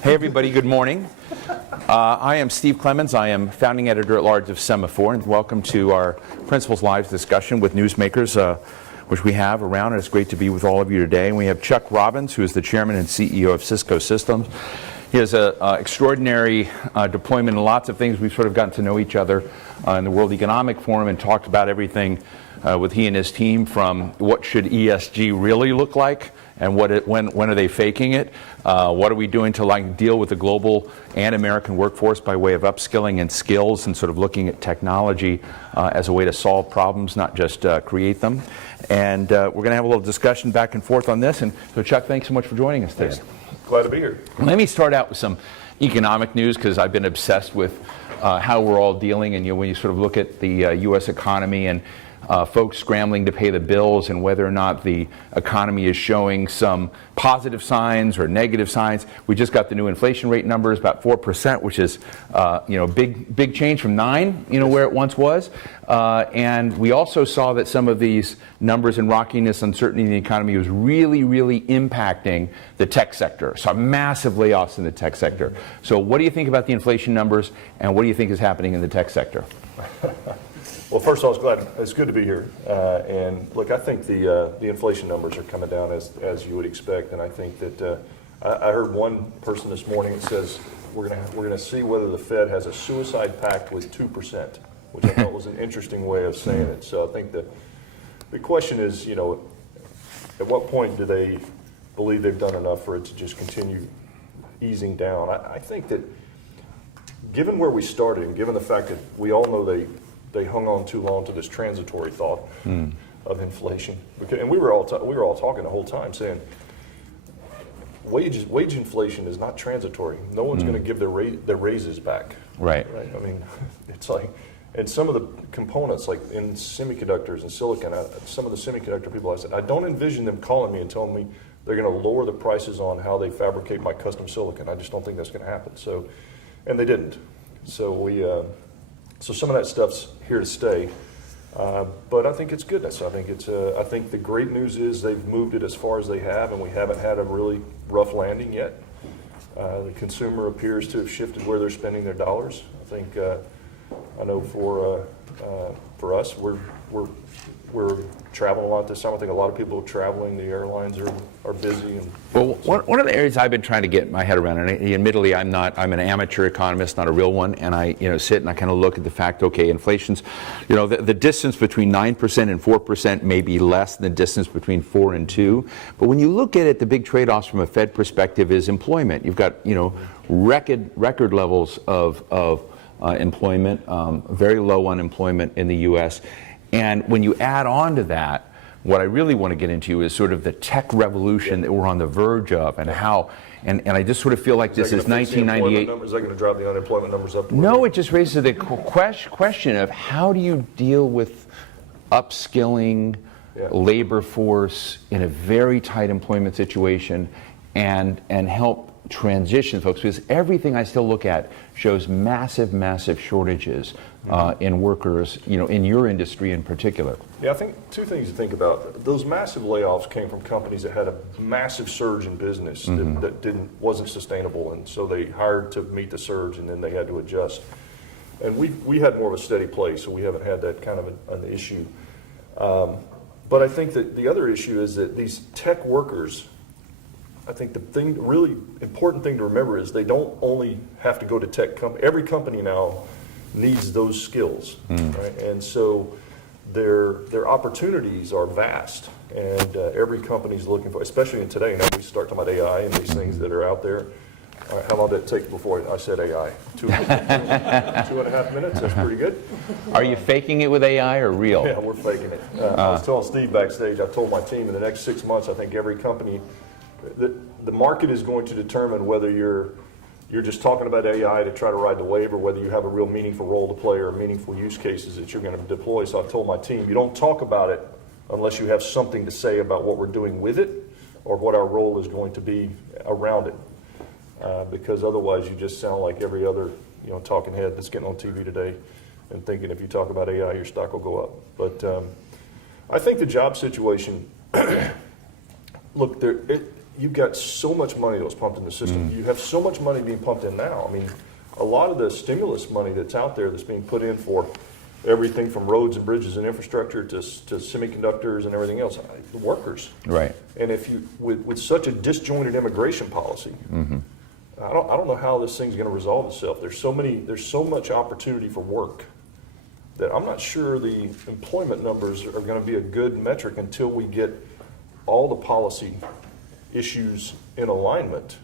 Hey everybody, good morning. I am Steve Clemons. I am founding editor at large of Semafor, and welcome to our Principals Live discussion with newsmakers, which we have around, and it's great to be with all of you today. And we have Chuck Robbins, who is the chairman and CEO of Cisco Systems. He has an extraordinary deployment in lots of things. We've sort of gotten to know each other in the World Economic Forum and talked about everything with he and his team, from what should ESG really look like, and when are they faking it? What are we doing to deal with the global and American workforce by way of upskilling and skills, and sort of looking at technology as a way to solve problems, not just create them. And we're going to have a little discussion back and forth on this. And so, Chuck, thanks so much for joining us today. Glad to be here. Let me start out with some economic news, because I've been obsessed with how we're all dealing. And when you sort of look at the U.S. economy and folks scrambling to pay the bills, and whether or not the economy is showing some positive signs or negative signs. We just got the new inflation rate numbers, about 4%, which is big change from 9%, where it once was. And we also saw that some of these numbers and rockiness, uncertainty in the economy was really, really impacting the tech sector. So massive layoffs in the tech sector. So what do you think about the inflation numbers, and what do you think is happening in the tech sector? Well, first of all, it's good to be here. And look, I think the inflation numbers are coming down as you would expect. And I think that I heard one person this morning that says we're gonna see whether the Fed has a suicide pact with 2%, which I thought was an interesting way of saying it. So I think the question is, at what point do they believe they've done enough for it to just continue easing down? I think that given where we started, and given the fact that we all know they hung on too long to this transitory thought of inflation, and we were all talking the whole time saying wage inflation is not transitory. No one's going to give their raises back. Right. I mean, it's like, and some of the components, like in semiconductors and silicon, some of the semiconductor people, I said, I don't envision them calling me and telling me they're going to lower the prices on how they fabricate my custom silicon. I just don't think that's going to happen. So, and they didn't. So So some of that stuff's here to stay, but I think it's goodness. I think the great news is they've moved it as far as they have, and we haven't had a really rough landing yet. The consumer appears to have shifted where they're spending their dollars. I think I know for us, we're traveling a lot this summer. I think a lot of people are traveling. The airlines are busy. Well, one of the areas I've been trying to get my head around, and admittedly I'm an amateur economist, not a real one, and I sit and I kind of look at the fact, okay, inflation's, the distance between 9% and 4% may be less than the distance between 4 and 2, but when you look at it, the big trade-offs from a Fed perspective is employment. You've got, record levels of employment, very low unemployment in the U.S., and when you add on to that, what I really want to get into is sort of the tech revolution that we're on the verge of, and how, and I just sort of feel like this is 1998. Is that going to drive the unemployment numbers up? No, it just raises the question of how do you deal with upskilling labor force in a very tight employment situation, and help transition folks, because everything I still look at shows massive shortages in workers, in your industry in particular. Yeah, I think two things to think about. Those massive layoffs came from companies that had a massive surge in business that wasn't sustainable, and so they hired to meet the surge, and then they had to adjust. And we had more of a steady place, so we haven't had that kind of an issue. But I think that the other issue is that these tech workers, I think the really important thing to remember is they don't only have to go to tech company. Every company now needs those skills, right? And so their opportunities are vast, and every company's looking for, especially in today. Now we start talking about AI and these things that are out there. How long did it take before I said AI? 2.5 minutes. That's pretty good. Are you faking it with AI or real? Yeah, we're faking it. I was telling Steve backstage. I told my team in the next 6 months, I think every company. The market is going to determine whether you're just talking about AI to try to ride the wave, or whether you have a real meaningful role to play or meaningful use cases that you're going to deploy. So I told my team, you don't talk about it unless you have something to say about what we're doing with it, or what our role is going to be around it. Because otherwise you just sound like every other talking head that's getting on TV today and thinking if you talk about AI, your stock will go up. But I think the job situation, look, you've got so much money that was pumped in the system. You have so much money being pumped in now. I mean, a lot of the stimulus money that's out there that's being put in for everything from roads and bridges and infrastructure to semiconductors and everything else, the workers. Right. And if you, with such a disjointed immigration policy, I don't know how this thing's going to resolve itself. There's so much opportunity for work that I'm not sure the employment numbers are going to be a good metric until we get all the policy issues in alignment,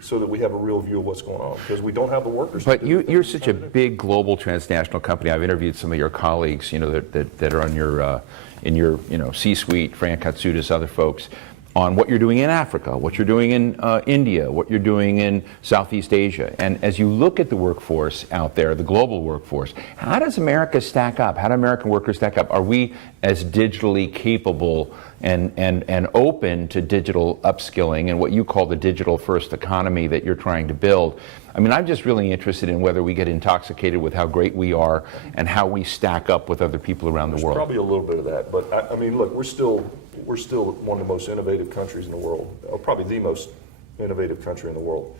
so that we have a real view of what's going on, because we don't have the workers. But you're such a big global transnational company. I've interviewed some of your colleagues, that are on your in your C-suite, Frank Katsudas, other folks, on what you're doing in Africa, what you're doing in India, what you're doing in Southeast Asia. And as you look at the workforce out there, the global workforce, how does America stack up? How do American workers stack up? Are we as digitally capable and open to digital upskilling and what you call the digital first economy that you're trying to build? I mean, I'm just really interested in whether we get intoxicated with how great we are and how we stack up with other people around the world. Probably a little bit of that, but I mean, look, we're still one of the most innovative countries in the world, probably the most innovative country in the world.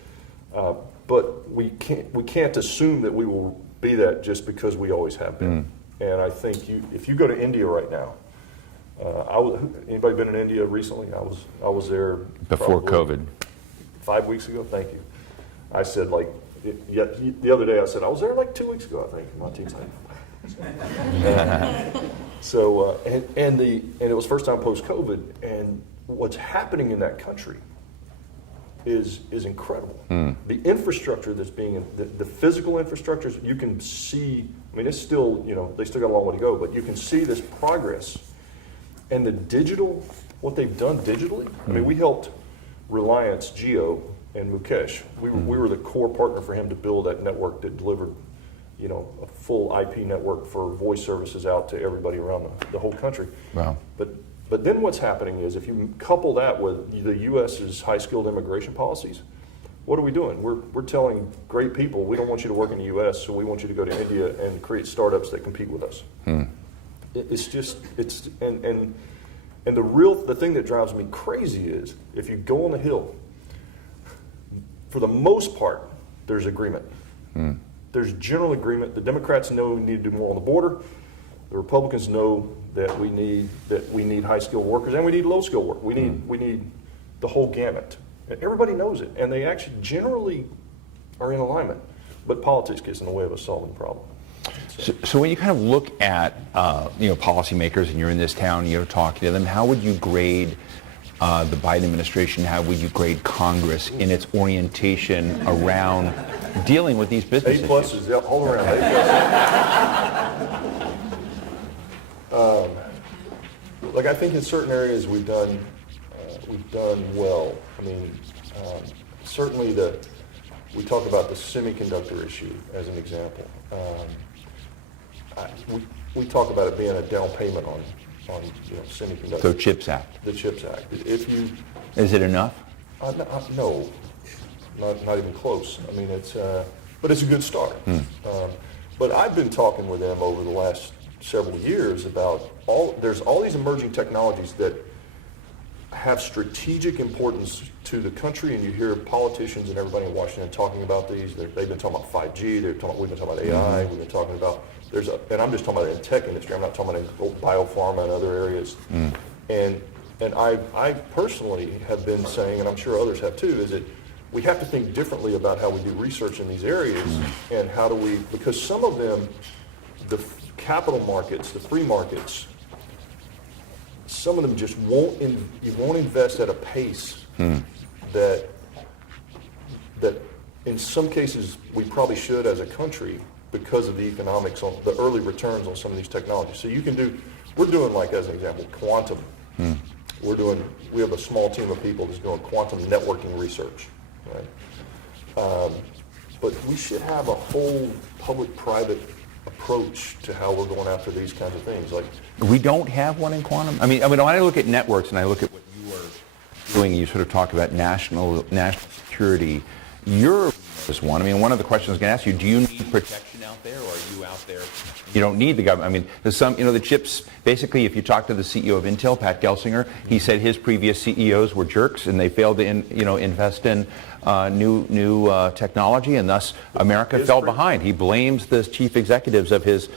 But we can't assume that we will be that just because we always have been. And I think if you go to India right now, anybody been in India recently? I was there before COVID. 5 weeks ago. Thank you. I said the other day I said I was there like 2 weeks ago. I think my team's like. So and it was first time post COVID, and what's happening in that country is incredible. The infrastructure that's being the physical infrastructures, you can see. I mean, it's still they still got a long way to go, but you can see this progress. And the digital, what they've done digitally. I mean, we helped Reliance Jio and Mukesh. We were the core partner for him to build that network that delivered a full IP network for voice services out to everybody around the whole country. Wow. But then what's happening is if you couple that with the U.S.'s high-skilled immigration policies, what are we doing? We're telling great people, we don't want you to work in the U.S., so we want you to go to India and create startups that compete with us. And the thing that drives me crazy is if you go on the Hill, for the most part, there's agreement. There's general agreement. The Democrats know we need to do more on the border. The Republicans know that we need high-skilled workers and we need low-skilled work. We need the whole gamut. And everybody knows it, and they actually generally are in alignment. But politics gets in the way of us solving the problem. So when you kind of look at policymakers and you're in this town, you're talking to them, how would you grade the Biden administration? How would you grade Congress in its orientation around dealing with these business issues? A+, yep, all around. A+. Like I think in certain areas we've done well. I mean, certainly we talk about the semiconductor issue as an example. We talk about it being a down payment on semiconductors. So CHIPS Act. The CHIPS Act. Is it enough? No, not even close. I mean, but it's a good start. But I've been talking with them over the last several years about there's all these emerging technologies that have strategic importance to the country, and you hear politicians and everybody in Washington talking about these. They've been talking about 5G. We've been talking about AI. We've been talking about and I'm just talking about it in tech industry. I'm not talking about in biopharma and other areas. And I personally have been saying, and I'm sure others have too, is that we have to think differently about how we do research in these areas and how do we, because some of them, the capital markets, the free markets, some of them just won't invest at a pace that in some cases we probably should as a country because of the economics on the early returns on some of these technologies. So we're doing, like as an example, quantum. We have a small team of people that's doing quantum networking research, right? But we should have a whole public-private approach to how we're going after these kinds of things. Like we don't have one in quantum. I mean, when I look at networks and I look at what you are doing, you sort of talk about national security. you're this one. I mean, one of the questions I was going to ask you, do you need protection out there, or are you out there, you don't need the government? I mean, there's some, the chips, basically, if you talk to the CEO of Intel, Pat Gelsinger, he said his previous CEOs were jerks and they failed to invest in new technology, and thus America fell behind. He blames the chief executives of his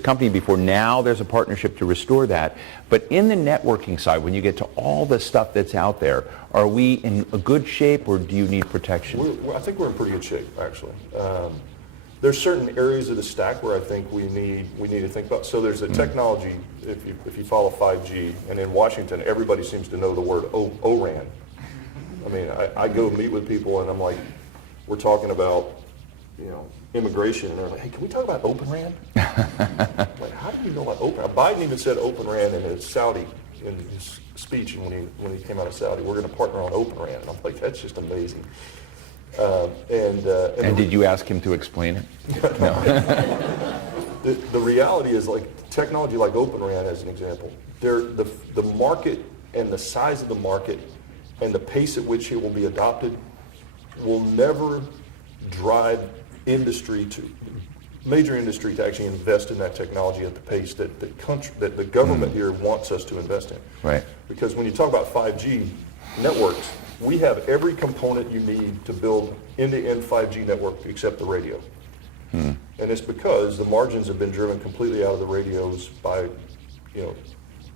company before. Now there's a partnership to restore that. But in the networking side, when you get to all the stuff that's out there, are we in a good shape, or do you need protection? I think we're in pretty good shape, actually. There's certain areas of the stack where I think we need to think about. So there's a technology, if you follow 5G, and in Washington, everybody seems to know the word ORAN. I mean, I go meet with people and I'm like, we're talking about, immigration, and they're like, hey, can we talk about Open RAN? Like, how do you know about Open RAN? Biden even said Open RAN in his speech when he came out of Saudi. We're going to partner on Open RAN. And I'm like, that's just amazing. And did you ask him to explain it? No. The reality is, like, technology like Open RAN, as an example, the market and the size of the market and the pace at which it will be adopted will never drive major industry to actually invest in that technology at the pace that the government here wants us to invest in. Right. Because when you talk about 5G networks, we have every component you need to build end-to-end 5G network except the radio. And it's because the margins have been driven completely out of the radios by,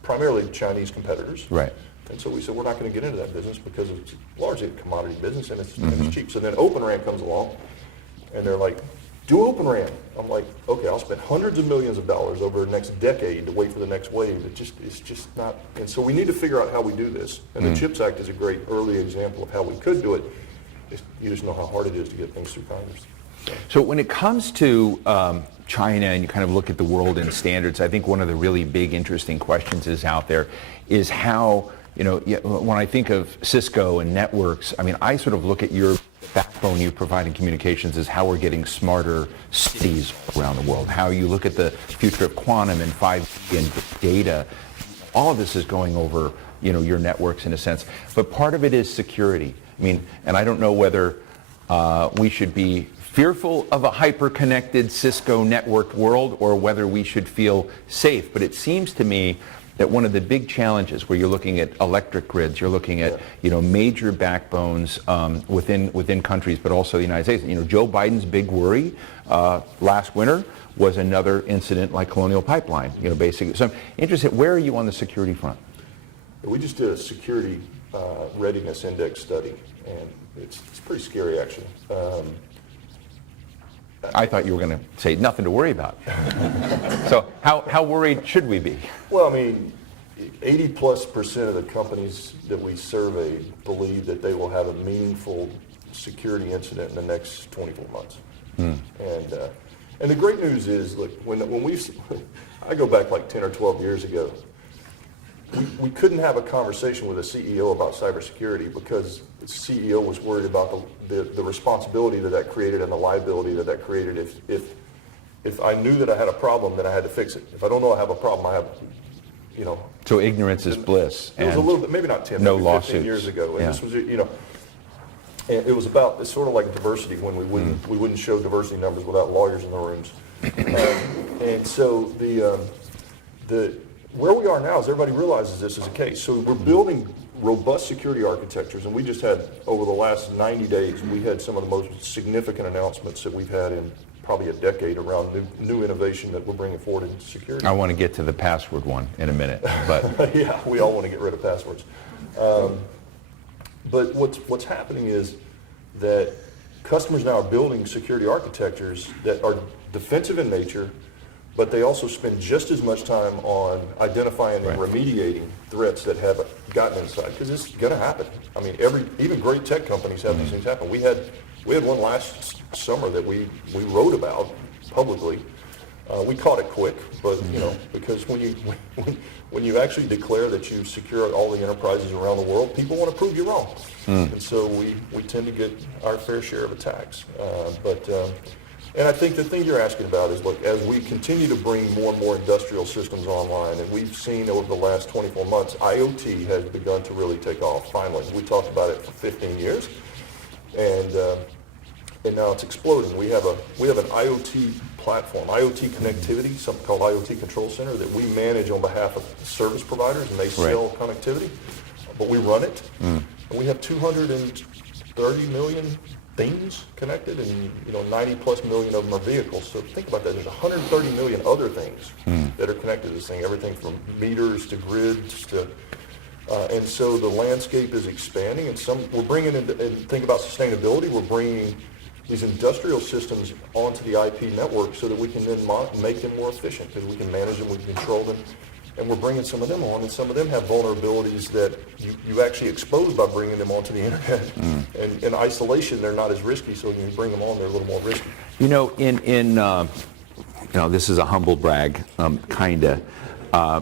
primarily Chinese competitors. Right. And so we said, we're not going to get into that business because it's largely a commodity business and it's cheap. So then Open RAN comes along and they're like, do Open RAN. I'm like, okay, I'll spend hundreds of millions of dollars over the next decade to wait for the next wave. It's just not. And so we need to figure out how we do this. And the CHIPS Act is a great early example of how we could do it. You just know how hard it is to get things through Congress. So when it comes to China and you kind of look at the world in standards, I think one of the really big interesting questions is out there is how, when I think of Cisco and networks, I mean, I sort of look at your backbone you provide in communications is how we're getting smarter cities around the world, how you look at the future of quantum and 5G and data. All of this is going over, your networks in a sense. But part of it is security. I mean, and I don't know whether we should be fearful of a hyper-connected Cisco networked world or whether we should feel safe. But it seems to me that one of the big challenges where you're looking at electric grids, you're looking at major backbones within countries, but also the United States. Joe Biden's big worry last winter was another incident like Colonial Pipeline. Basically. So I'm interested, where are you on the security front? We just did a security readiness index study, and it's pretty scary, actually. I thought you were going to say nothing to worry about. So how worried should we be? Well, I mean, 80+% of the companies that we surveyed believe that they will have a meaningful security incident in the next 24 months. And the great news is, look, I go back like 10 or 12 years ago, we couldn't have a conversation with a CEO about cybersecurity because the CEO was worried about the responsibility that created and the liability that created. If I knew that I had a problem, then I had to fix it. If I don't know I have a problem, I have, So ignorance is bliss. It was a little bit, maybe not 10, no maybe 15 lawsuits. years ago. And Yeah. this was, and it was about, it's sort of like diversity when we wouldn't show diversity numbers without lawyers in the rooms. And so where we are now is everybody realizes this is a case. So we're building robust security architectures, and we just had, over the last 90 days, we had some of the most significant announcements that we've had in probably a decade around new innovation that we're bringing forward in security. I want to get to the password one in a minute, but yeah, we all want to get rid of passwords. But what's happening is that customers now are building security architectures that are defensive in nature, but they also spend just as much time on identifying and remediating threats that have gotten inside, because it's going to happen. I mean, even great tech companies have these things happen. We had one last summer that we wrote about publicly. We caught it quick, but because when you actually declare that you've secured all the enterprises around the world, people want to prove you wrong, and so we tend to get our fair share of attacks. And I think the thing you're asking about is, look, as we continue to bring more and more industrial systems online, and we've seen over the last 24 months, IoT has begun to really take off, finally. We talked about it for 15 years. And now it's exploding. We have an IoT platform, IoT connectivity, something called IoT Control Center that we manage on behalf of service providers, and they sell connectivity, but we run it. And we have 230 million things connected, and 90 plus million of them are vehicles. So think about that. There's 130 million other things that are connected to this thing. Everything from meters to grids to, and so the landscape is expanding. And we're bringing in, and think about sustainability. We're bringing these industrial systems onto the IP network so that we can then make them more efficient, because we can manage them, we can control them. And we're bringing some of them on, and some of them have vulnerabilities that you actually expose by bringing them onto the internet. And in isolation, they're not as risky, so when you bring them on, they're a little more risky. This is a humble brag, kinda.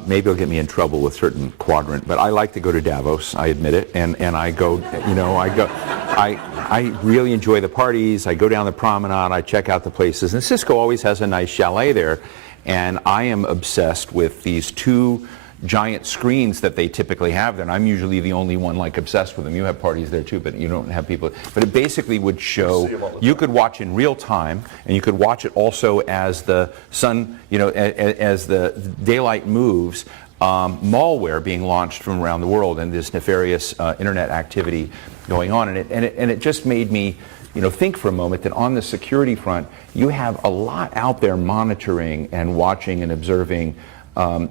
Maybe it'll get me in trouble with certain quadrant, but I like to go to Davos, I admit it, and I go, I really enjoy the parties. I go down the promenade, I check out the places, and Cisco always has a nice chalet there. And I am obsessed with these two giant screens that they typically have there. And I'm usually the only one obsessed with them. You have parties there too, but you don't have people. But it basically would show, you could watch in real time, and you could watch it also as the sun, as the daylight moves, malware being launched from around the world, and this nefarious internet activity going on. And it just made me think for a moment that on the security front, you have a lot out there monitoring and watching and observing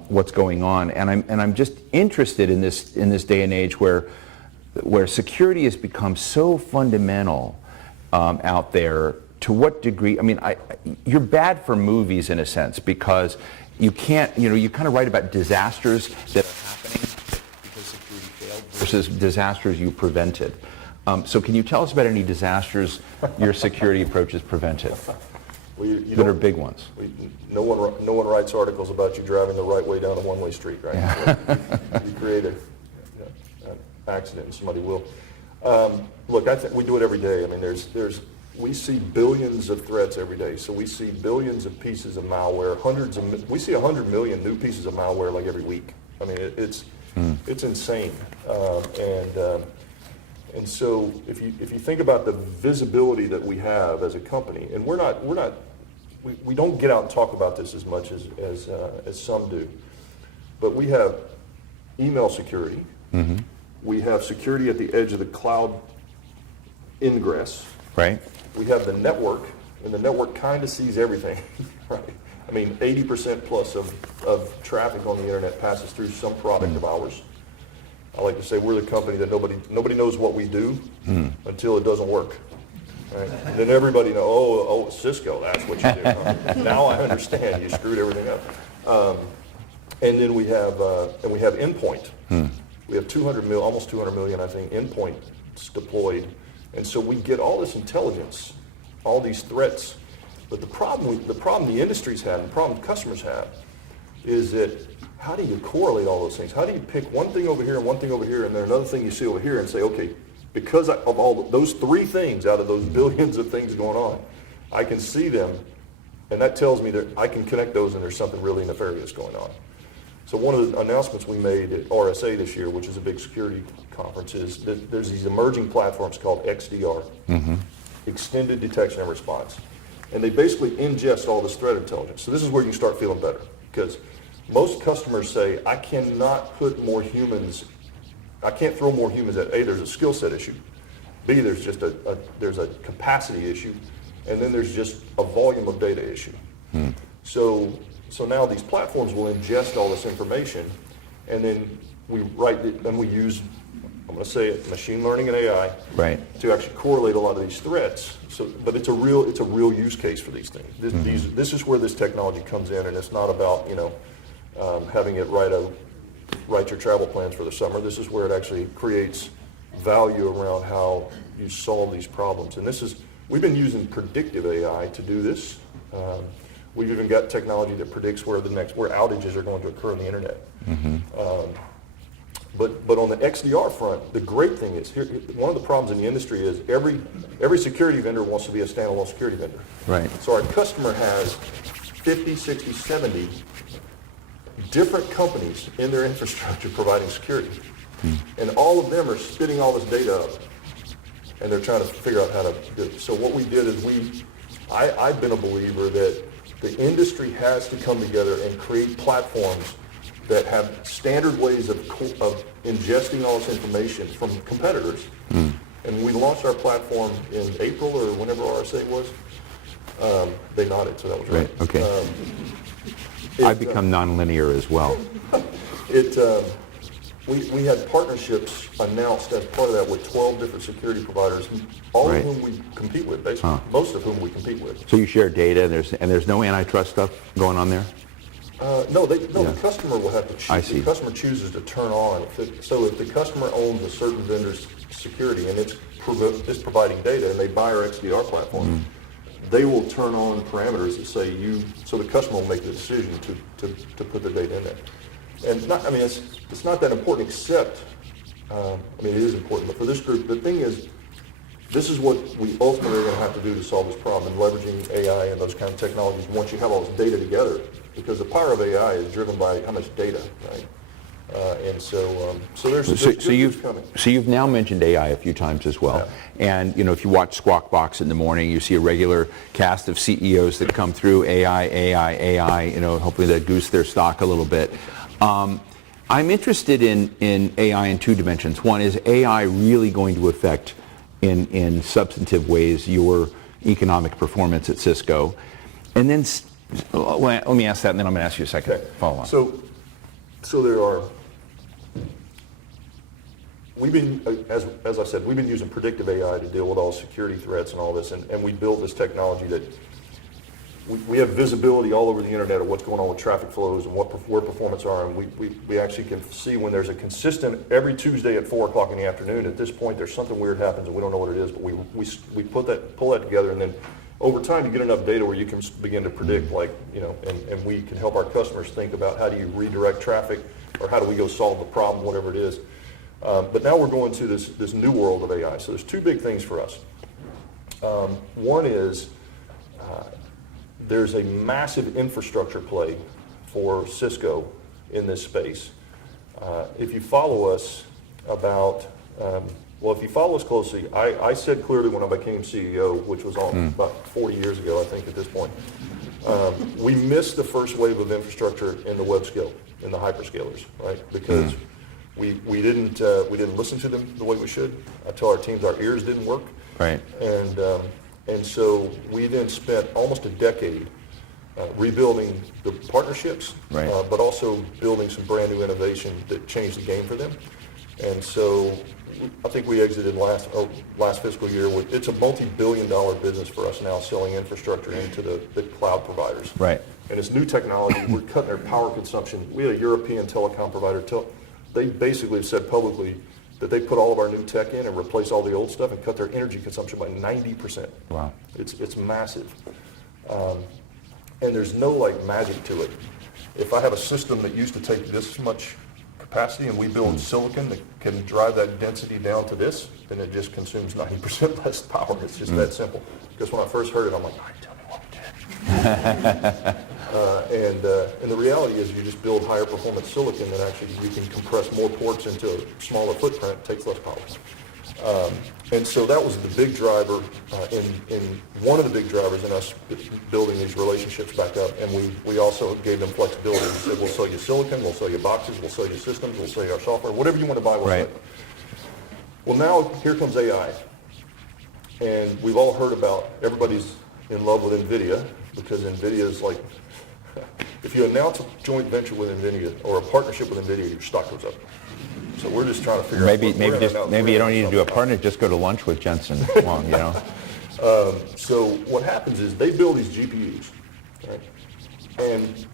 what's going on. And I'm just interested in this day and age where security has become so fundamental out there. To what degree? I mean, you're bad for movies in a sense, because you can't. You kind of write about disasters that are happening because security failed versus disasters you prevented. So can you tell us about any disasters your security approach has prevented that are big ones? No one writes articles about you driving the right way down a one-way street, right? Yeah. You create an accident and somebody will. Look, I think we do it every day. I mean, we see billions of threats every day. So we see billions of pieces of malware, we see 100 million new pieces of malware every week. I mean, it's insane. And so if you think about the visibility that we have as a company, and we don't get out and talk about this as much as some do, but we have email security, we have security at the edge of the cloud ingress, right? We have the network, and the network kind of sees everything, right? I mean, 80% plus of traffic on the internet passes through some product of ours. I like to say we're the company that nobody knows what we do until it doesn't work. Right? And then everybody knows, oh, Cisco, that's what you do. Now I understand, you screwed everything up. And then we have endpoint. We have almost 200 million, I think, endpoints deployed. And so we get all this intelligence, all these threats. But the problem the industries have, and the problem customers have, is that how do you correlate all those things? How do you pick one thing over here and one thing over here, and then another thing you see over here, and say, okay, because of all those three things out of those billions of things going on, I can see them, and that tells me that I can connect those and there's something really nefarious going on. So one of the announcements we made at RSA this year, which is a big security conference, is that there's these emerging platforms called XDR, Extended Detection and Response. And they basically ingest all this threat intelligence. So this is where you can start feeling better, because most customers say, I cannot put more humans, I can't throw more humans at A, there's a skill set issue, B, there's just there's a capacity issue, and then there's just a volume of data issue. So now these platforms will ingest all this information, and then we use, I'm going to say it, machine learning and AI, right, to actually correlate a lot of these threats. So, but it's a real use case for these things. This is where this technology comes in, and it's not about having it write your travel plans for the summer. This is where it actually creates value around how you solve these problems. And we've been using predictive AI to do this. We've even got technology that predicts where outages are going to occur on the internet. But on the XDR front, the great thing is, one of the problems in the industry is every security vendor wants to be a standalone security vendor. Right. So our customer has 50, 60, 70 different companies in their infrastructure providing security. And all of them are spitting all this data up. and they're trying to figure out how to do it. So what we did is I've been a believer that the industry has to come together and create platforms that have standard ways of ingesting all this information from competitors. And we launched our platform in April or whenever RSA was. They nodded, so that was right. Okay. I've become nonlinear as well. We had partnerships announced as part of that with 12 different security providers, all of whom we compete with, basically, most of whom we compete with. So you share data, and there's no antitrust stuff going on there? No, the customer will have to choose. I see. The customer chooses to turn on. So if the customer owns a certain vendor's security and it's providing data and they buy our XDR platform, they will turn on parameters that say so the customer will make the decision to put the data in there. And it's not that important except, it is important, but for this group, the thing is, this is what we ultimately are going to have to do to solve this problem, and leveraging AI and those kind of technologies once you have all this data together, because the power of AI is driven by how much data, right? So there's good news coming. So you've now mentioned AI a few times as well. Yeah. And if you watch Squawk Box in the morning, you see a regular cast of CEOs that come through AI, hopefully that goose their stock a little bit. I'm interested in AI in two dimensions. One, is AI really going to affect in substantive ways your economic performance at Cisco? And then let me ask that, and then I'm going to ask you a second follow-on. So there are, we've been, as I said, we've been using predictive AI to deal with all security threats and all this, and we built this technology that we have visibility all over the internet of what's going on with traffic flows and where performance are, and we actually can see when there's a consistent, every Tuesday at 4 o'clock in the afternoon, at this point there's something weird happens and we don't know what it is, but we pull that together, and then over time you get enough data where you can begin to predict, and we can help our customers think about how do you redirect traffic, or how do we go solve the problem, whatever it is. But now we're going to this new world of AI. So there's two big things for us. One is there's a massive infrastructure play for Cisco in this space. If you follow us if you follow us closely, I said clearly when I became CEO, which was about 40 years ago, I think at this point, we missed the first wave of infrastructure in the web scale, in the hyperscalers, right? Because we didn't listen to them the way we should. I tell our teams our ears didn't work. Right. And so we then spent almost a decade rebuilding the partnerships, but also building some brand new innovation that changed the game for them. And so I think we exited last fiscal year with, it's a multi-billion-dollar business for us now, selling infrastructure into the cloud providers. Right. And it's new technology. We're cutting their power consumption. We had a European telecom provider. They basically have said publicly that they put all of our new tech in and replace all the old stuff and cut their energy consumption by 90%. Wow. It's massive. And there's no magic to it. If I have a system that used to take this much capacity and we build silicon that can drive that density down to this, then it just consumes 90% less power. It's just that simple. Because when I first heard it, I'm like, all right, tell me what to do. And the reality is you just build higher performance silicon that actually you can compress more ports into a smaller footprint, takes less power. And so that was the big driver, in one of the big drivers in us building these relationships back up. And we also gave them flexibility. We said, we'll sell you silicon, we'll sell you boxes, we'll sell you systems, we'll sell you our software, whatever you want to buy, we'll sell you. Well, now here comes AI. And we've all heard about, everybody's in love with NVIDIA, because NVIDIA is like, if you announce a joint venture with NVIDIA or a partnership with NVIDIA, your stock goes up. So we're just trying to figure out. Maybe you don't need to do a partner. Just go to lunch with Jensen Huang. So what happens is they build these GPUs, right? And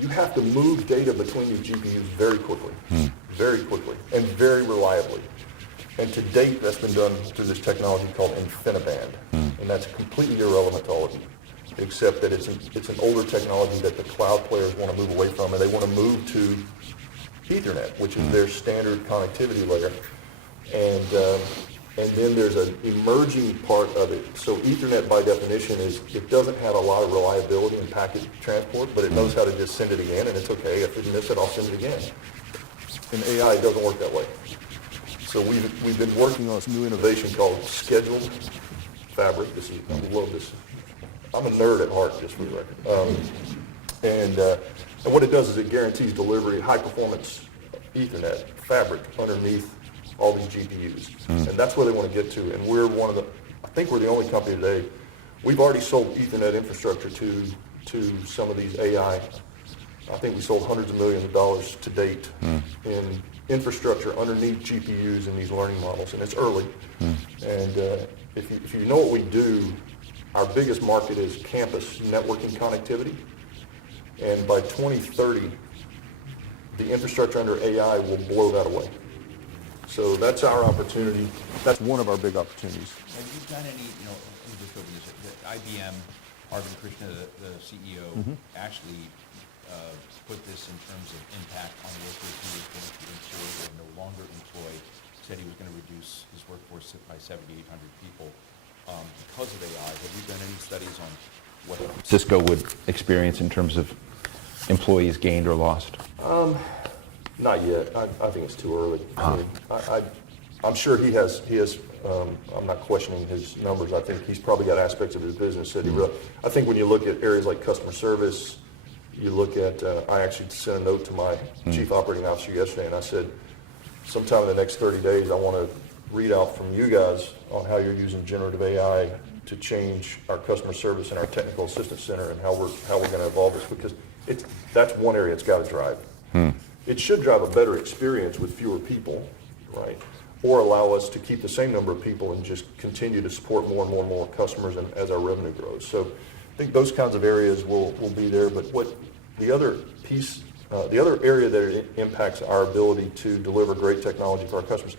you have to move data between these GPUs very quickly, and very reliably. And to date, that's been done through this technology called InfiniBand, and that's completely irrelevant to all of you, except that it's an older technology that the cloud players want to move away from, and they want to move to Ethernet, which is their standard connectivity layer. And then there's an emerging part of it. So Ethernet, by definition, it doesn't have a lot of reliability in packet transport, but it knows how to just send it again, and it's okay. If it miss it, I'll send it again. In AI, it doesn't work that way. So we've been working on this new innovation called scheduled fabric. I love this. I'm a nerd at heart, just for the record. And what it does is it guarantees delivery high performance Ethernet fabric underneath all these GPUs. And that's where they want to get to. And I think we're the only company today. We've already sold Ethernet infrastructure to some of these AI. I think we sold hundreds of millions of dollars to date in infrastructure underneath GPUs in these learning models, and it's early. And if you know what we do, our biggest market is campus networking connectivity. And by 2030, the infrastructure under AI will blow that away. So that's our opportunity. That's one of our big opportunities. Have you done any, let me just open this, IBM, Arvind Krishna, the CEO, actually put this in terms of impact on workers he was going to employ or no longer employ, said he was going to reduce his workforce by 7,800 people because of AI. Have you done any studies on what Cisco would experience in terms of employees gained or lost? Not yet. I think it's too early. I mean, I'm sure he has. I'm not questioning his numbers. I think he's probably got aspects of his business that he really. I think when you look at areas like customer service, you look at. I actually sent a note to my chief operating officer yesterday, and I said, sometime in the next 30 days, I want to read out from you guys on how you're using generative AI to change our customer service and our technical assistance center, and how we're going to evolve this, because that's one area it's got to drive. It should drive a better experience with fewer people, right? Or allow us to keep the same number of people and just continue to support more and more and more customers and as our revenue grows. So I think those kinds of areas will be there. But what the other piece, the other area that it impacts our ability to deliver great technology for our customers,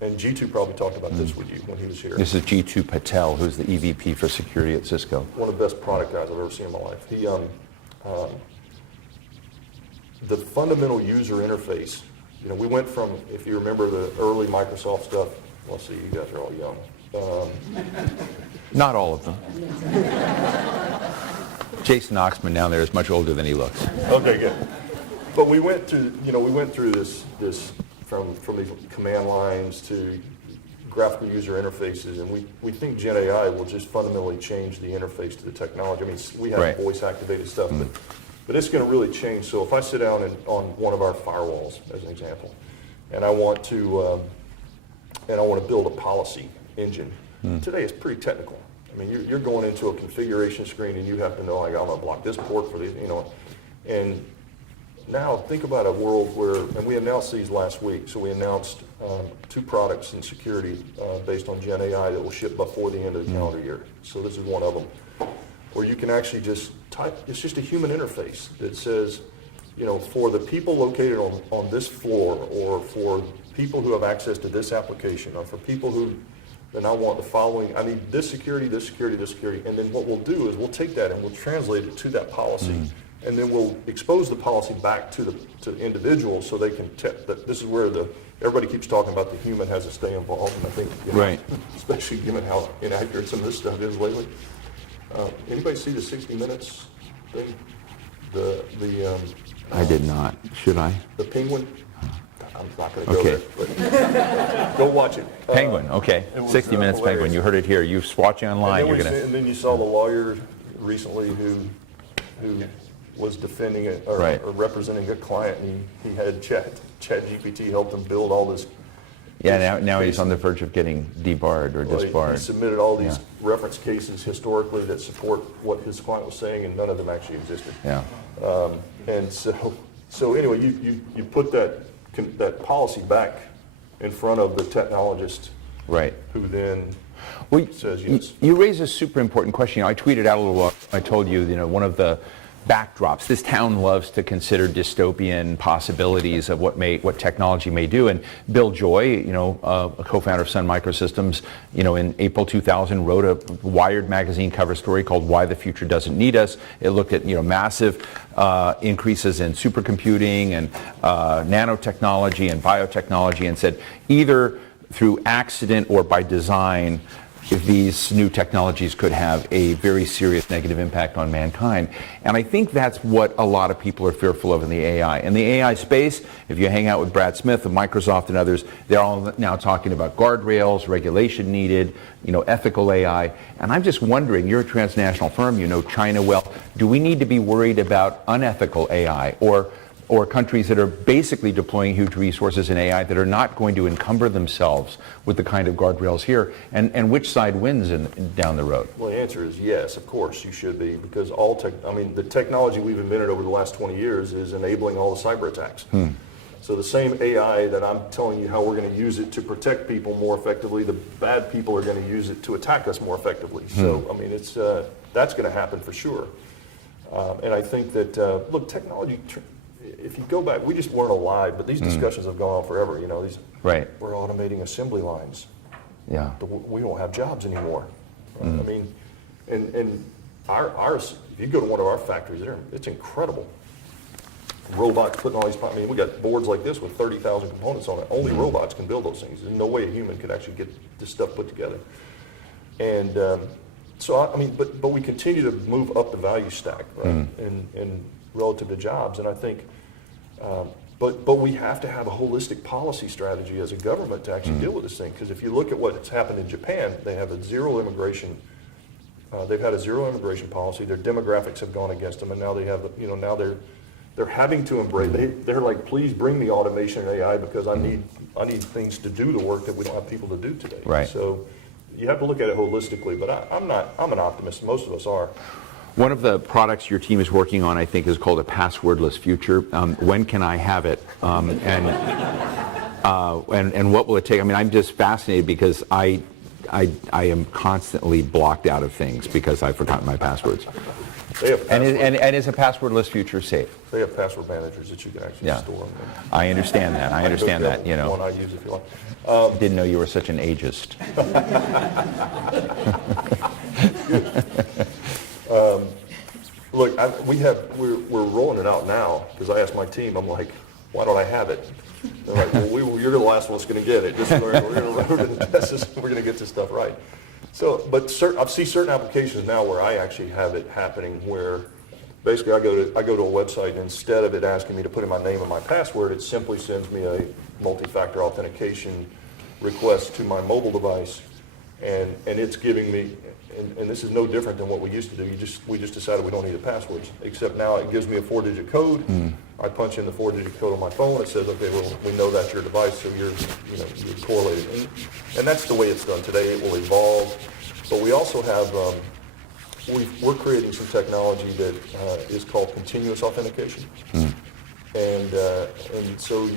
and G2 probably talked about this with you when he was here. This is G2 Patel, who's the EVP for security at Cisco. One of the best product guys I've ever seen in my life. He, the fundamental user interface, we went from, if you remember the early Microsoft stuff, let's see, you guys are all young. Not all of them. Jason Oxman down there is much older than he looks. Okay, good. But we went through, this from these command lines to graphical user interfaces, and we think Gen AI will just fundamentally change the interface to the technology. I mean, we have voice activated stuff, but it's going to really change. So if I sit down on one of our firewalls, as an example, and I want to build a policy engine, today it's pretty technical. I mean, you're going into a configuration screen, and you have to know, like, I'm going to block this port for these, and now think about a world where, and we announced these last week, so we announced 2 products in security based on Gen AI that will ship before the end of the calendar year. So this is one of them, where you can actually just type, it's just a human interface that says, for the people located on this floor, or for people who have access to this application, or for people who, then I want the following, I need this security, this security, this security, and then what we'll do is we'll take that and we'll translate it to that policy. And then we'll expose the policy back to the individual, so they can this is where everybody keeps talking about the human has to stay involved, and I think especially given how inaccurate some of this stuff is lately. Anybody see the 60 Minutes thing? I did not. Should I? The penguin. I'm not going to go there, but go watch it. Penguin. Okay. 60 Minutes hilarious. Penguin. You heard it here. You're watching online. And then you saw the lawyer recently who was defending it or representing a client, and he had ChatGPT help him build all this. Yeah, now he's on the verge of getting debarred or disbarred. He submitted all these reference cases historically that support what his client was saying, and none of them actually existed. Yeah. And so anyway, you put that policy back in front of the technologist, who then says yes. You raise a super important question. I tweeted out a little while. I told you, one of the backdrops. This town loves to consider dystopian possibilities of what technology may do. And Bill Joy, a co-founder of Sun Microsystems, in April 2000 wrote a Wired magazine cover story called "Why the Future Doesn't Need Us." It looked at massive increases in supercomputing and nanotechnology and biotechnology, and said either through accident or by design, these new technologies could have a very serious negative impact on mankind. And I think that's what a lot of people are fearful of in the AI. In the AI space, if you hang out with Brad Smith of Microsoft and others, they're all now talking about guardrails, regulation needed, ethical AI. And I'm just wondering, you're a transnational firm, you know China well. Do we need to be worried about unethical AI or countries that are basically deploying huge resources in AI that are not going to encumber themselves with the kind of guardrails here, and which side wins down the road? Well, the answer is yes, of course you should be, because the technology we've invented over the last 20 years is enabling all the cyber attacks. So the same AI that I'm telling you how we're going to use it to protect people more effectively, the bad people are going to use it to attack us more effectively. So, it's that's going to happen for sure. And I think that, look, technology, if you go back, we just weren't alive, but these discussions have gone on forever. Right. We're automating assembly lines. Yeah. We don't have jobs anymore. And ours, if you go to one of our factories there, it's incredible. Robots putting all these, we got boards like this with 30,000 components on it. Only robots can build those things. There's no way a human could actually get this stuff put together. And but we continue to move up the value stack, right? And relative to jobs, and I think, but we have to have a holistic policy strategy as a government to actually deal with this thing. Because if you look at what's happened in Japan, they have a zero immigration. They've had a zero immigration policy. Their demographics have gone against them, and now they have, now they're having to embrace. They're like, please bring me automation and AI because I need things to do the work that we don't have people to do today. Right. So you have to look at it holistically. But I'm an optimist. Most of us are. One of the products your team is working on, I think, is called a passwordless future. When can I have it? And what will it take? I'm just fascinated because I am constantly blocked out of things because I've forgotten my passwords. And is a passwordless future safe? They have password managers that you can actually store them in. I understand that. One I use if you like. Didn't know you were such an ageist. Look, we're rolling it out now because I asked my team, I'm like, why don't I have it? They're like, well, you're the last one that's going to get it. We're going to get this stuff right. So, but I see certain applications now where I actually have it happening where basically I go to a website and instead of it asking me to put in my name and my password, it simply sends me a multi-factor authentication request to my mobile device, and it's giving me, and this is no different than what we used to do. We just decided we don't need the passwords, except now it gives me a 4-digit code. I punch in the 4-digit code on my phone. It says, okay, well, we know that's your device, so you're correlated. And that's the way it's done today. It will evolve. But we also have, we're creating some technology that is called continuous authentication. And so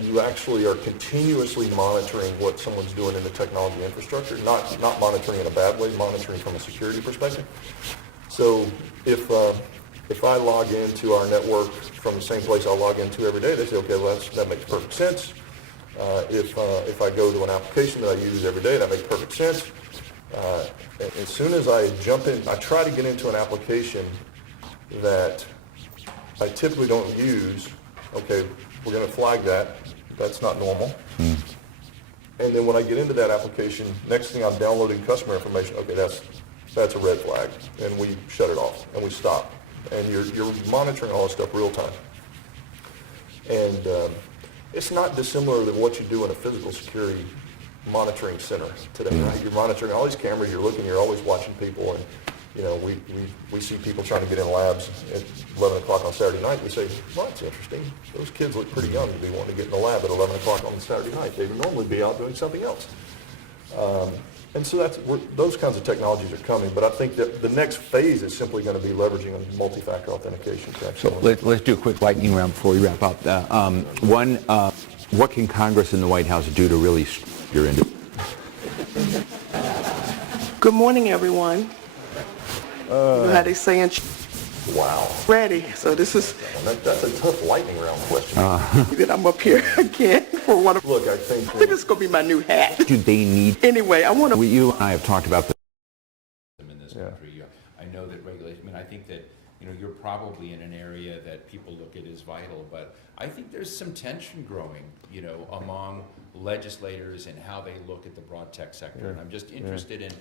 you actually are continuously monitoring what someone's doing in the technology infrastructure, not monitoring in a bad way, monitoring from a security perspective. So if I log into our network from the same place I log into every day, they say, okay, well, that makes perfect sense. If I go to an application that I use every day, that makes perfect sense. As soon as I jump in, I try to get into an application that I typically don't use. Okay, we're going to flag that. That's not normal. And then when I get into that application, next thing I'm downloading customer information. Okay, that's a red flag, and we shut it off and we stop. And you're monitoring all this stuff real time. And it's not dissimilar to what you do in a physical security monitoring center today, right? You're monitoring all these cameras. You're looking. You're always watching people, and we see people trying to get in labs at 11 o'clock on Saturday night. We say, well, that's interesting. Those kids look pretty young to be wanting to get in the lab at 11 o'clock on Saturday night. They would normally be out doing something else. And so those kinds of technologies are coming. But I think that the next phase is simply going to be leveraging a multi-factor authentication. So let's do a quick lightning round before we wrap up. What can Congress and the White House do to really your industry? Good morning, everyone. You know how they say in Wow. ready. So this is That's a tough lightning round question. that I'm up here again for one of. Look, I I think think this is gonna be my new hat. Do they need? Anyway, I want to. You and I have talked about this in this country. I know that regulation. I think that you're probably in an area that people look at as vital, but I think there's some tension growing, among legislators and how they look at the broad tech sector. And I'm just interested in,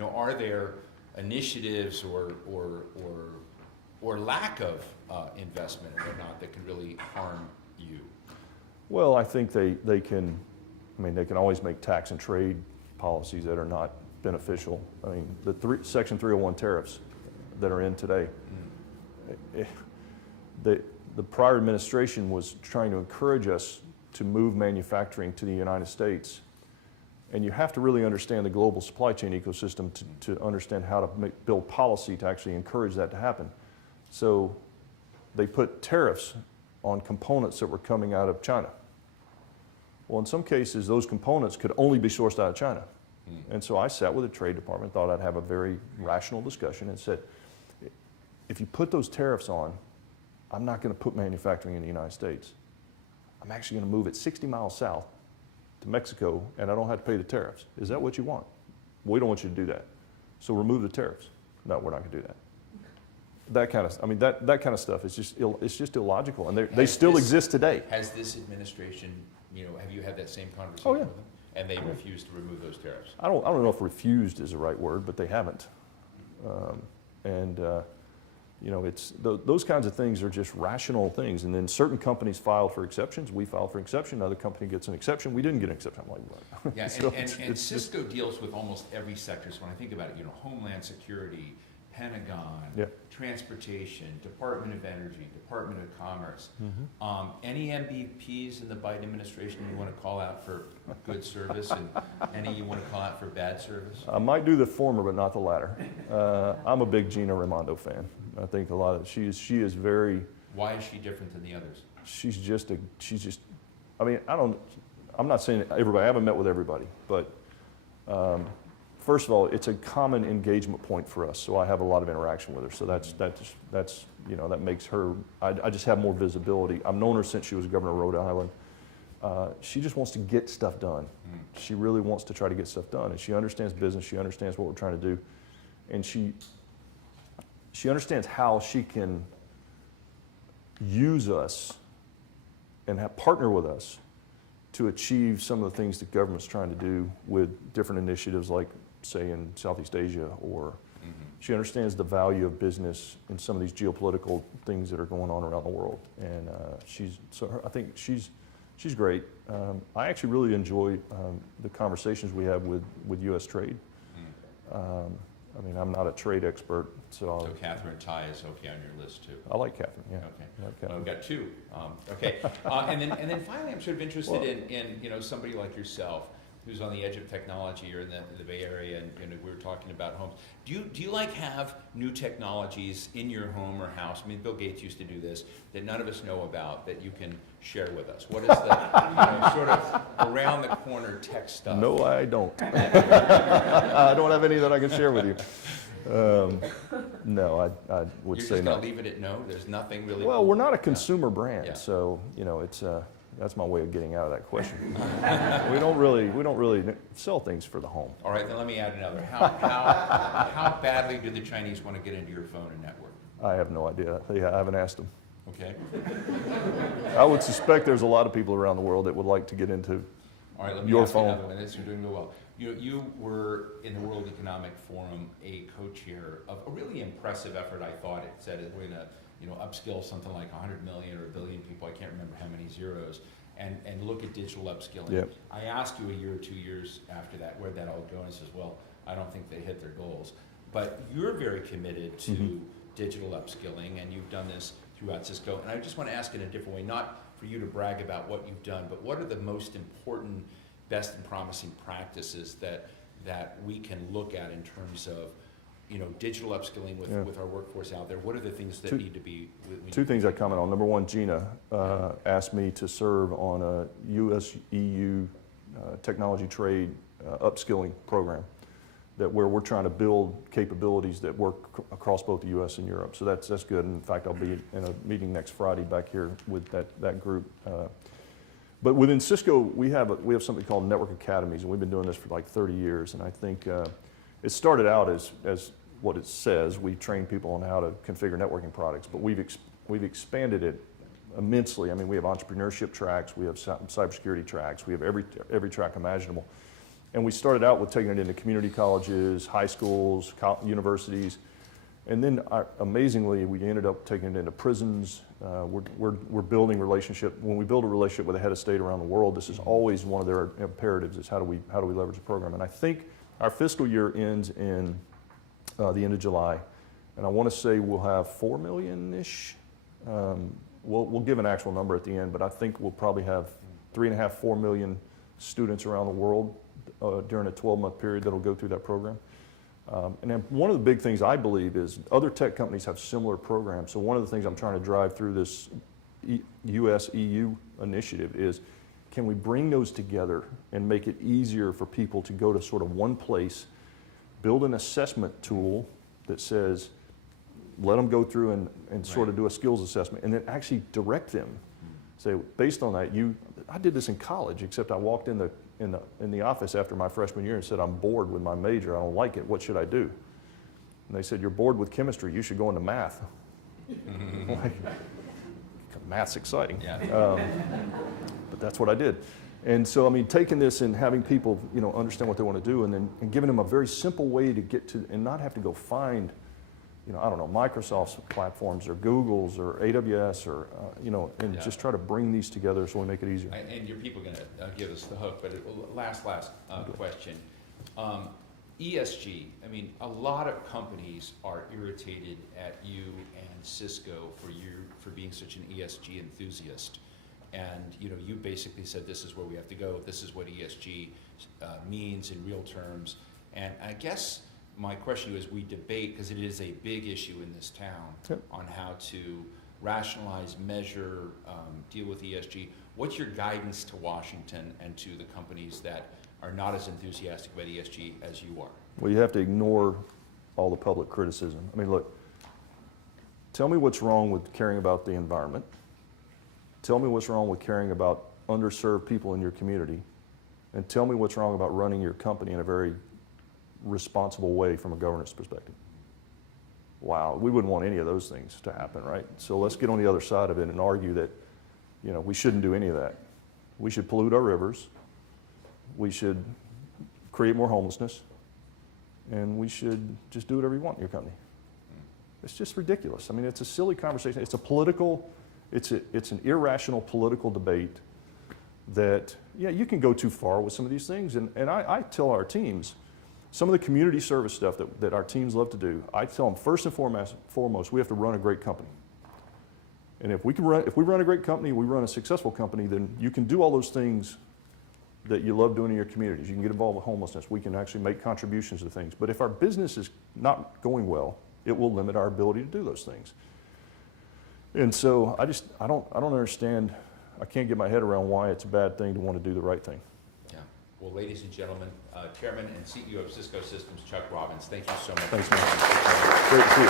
are there initiatives or lack of investment or whatnot that can really harm you? Well, I think they can always make tax and trade policies that are not beneficial. I mean, the Section 301 tariffs that are in today, the prior administration was trying to encourage us to move manufacturing to the United States. And you have to really understand the global supply chain ecosystem to understand how to build policy to actually encourage that to happen. So they put tariffs on components that were coming out of China. Well, in some cases, those components could only be sourced out of China. And so I sat with the Trade Department, thought I'd have a very rational discussion, and said, if you put those tariffs on, I'm not going to put manufacturing in the United States. I'm actually going to move it 60 miles south to Mexico, and I don't have to pay the tariffs. Is that what you want? We don't want you to do that. So remove the tariffs. No, we're not going to do that. That kind of stuff is just illogical, and they still exist today. Has this administration, have you had that same conversation Oh, yeah. with them? And they refused to remove those tariffs? I don't know if refused is the right word, but they haven't. Those kinds of things are just rational things. And then certain companies filed for exceptions. We filed for exception. Another company gets an exception. We didn't get an exception. I'm like, what? Yeah, So and Cisco deals with almost every sector. So when I think about it, Homeland Security, Pentagon, Transportation, Department of Energy, Department of Commerce. Any MVPs in the Biden administration you want to call out for good service, and any you want to call out for bad service? I might do the former, but not the latter. I'm a big Gina Raimondo fan. I think she is very. Why is she different than the others? I'm not saying everybody, I haven't met with everybody, but first of all, it's a common engagement point for us, so I have a lot of interaction with her. So that makes her, I just have more visibility. I've known her since she was governor of Rhode Island. She just wants to get stuff done. She really wants to try to get stuff done, and she understands business, she understands what we're trying to do, and she understands how she can use us and partner with us to achieve some of the things that government's trying to do with different initiatives, like say in Southeast Asia, or she understands the value of business in some of these geopolitical things that are going on around the world. And I think she's great. I actually really enjoy the conversations we have with U.S. trade. I'm not a trade expert, so Catherine Tai is okay on your list too. I like Catherine. Yeah. Okay. I like Catherine. We've got two. Okay. And then finally, I'm sort of interested in somebody like yourself, who's on the edge of technology or in the Bay Area, and we were talking about homes. Do you like have new technologies in your home or house? I mean, Bill Gates used to do this that none of us know about that you can share with us. What is the sort of around the corner tech stuff? No, I don't. I don't have any that I can share with you. No, I would say no. You're just going to leave it at no? There's nothing really. Well, we're not a consumer brand, Yeah. so it's. That's my way of getting out of that question. We don't really sell things for the home. All right, then let me add another. How badly do the Chinese want to get into your phone and network? I have no idea. I haven't asked them. Okay. I would suspect there's a lot of people around the world that would like to get into All right, let me your ask phone. you another one. You're doing real well. You were in the World Economic Forum a co-chair of a really impressive effort. I thought it said we're going to upskill something like 100 million or 1 billion people, I can't remember how many zeros, and look at digital upskilling. Yep. I asked you a year or 2 years after that, where'd that all go? And he says, well, I don't think they hit their goals. But you're very committed to digital upskilling, and you've done this throughout Cisco. And I just want to ask in a different way, not for you to brag about what you've done, but what are the most important, best and promising practices that we can look at in terms of digital upskilling with our workforce out there? What are the things that need to be? Two things I comment on. Number one, Gina asked me to serve on a US-EU technology trade upskilling program where we're trying to build capabilities that work across both the US and Europe. So that's good. In fact, I'll be in a meeting next Friday back here with that group. But within Cisco, we have something called Network Academies, and we've been doing this for like 30 years. And I think it started out as what it says. We train people on how to configure networking products, but we've expanded it immensely. I mean, we have entrepreneurship tracks, we have cybersecurity tracks, we have every track imaginable. And we started out with taking it into community colleges, high schools, universities, and then amazingly, we ended up taking it into prisons. We're building relationship. When we build a relationship with a head of state around the world, this is always one of their imperatives: is how do we leverage the program? And I think our fiscal year ends in the end of July, and I want to say we'll have 4 million-ish. We'll give an actual number at the end, but I think we'll probably have 3.5, 4 million students around the world during a 12-month period that'll go through that program. And then one of the big things I believe is other tech companies have similar programs. So one of the things I'm trying to drive through this US-EU initiative is, can we bring those together and make it easier for people to go to sort of one place, build an assessment tool that says, let them go through and sort of do a skills assessment, and then actually direct them. Say, based on that, I did this in college, except I walked in the office after my freshman year and said, I'm bored with my major, I don't like it, what should I do? And they said, you're bored with chemistry, you should go into math. Like, math's exciting. Yeah. But that's what I did. And so, I mean, taking this and having people, understand what they want to do, and giving them a very simple way to get to, and not have to go find, I don't know, Microsoft's platforms or Google's or AWS or, and just try to bring these together so we make it easier. And your people are going to give us the hook, but last question. ESG, I mean, a lot of companies are irritated at you and Cisco for being such an ESG enthusiast. And you basically said this is where we have to go, this is what ESG means in real terms. And I guess my question is, we debate, because it is a big issue in this town, on how to rationalize, measure, deal with ESG. What's your guidance to Washington and to the companies that are not as enthusiastic about ESG as you are? Well, you have to ignore all the public criticism. I mean, look, tell me what's wrong with caring about the environment. Tell me what's wrong with caring about underserved people in your community. And tell me what's wrong about running your company in a very responsible way from a governance perspective. Wow, we wouldn't want any of those things to happen, right? So let's get on the other side of it and argue that, we shouldn't do any of that. We should pollute our rivers. We should create more homelessness. And we should just do whatever you want in your company. It's just ridiculous. I mean, it's a silly conversation. It's an irrational political debate that, you can go too far with some of these things. And I tell our teams, some of the community service stuff that our teams love to do, I tell them first and foremost, we have to run a great company. And if we run a great company, we run a successful company, then you can do all those things that you love doing in your communities. You can get involved with homelessness. We can actually make contributions to things. But if our business is not going well, it will limit our ability to do those things. And so I don't understand. I can't get my head around why it's a bad thing to want to do the right thing. Yeah. Well, ladies and gentlemen, Chairman and CEO of Cisco Systems, Chuck Robbins, thank you so much. Thanks, man. Great to see you.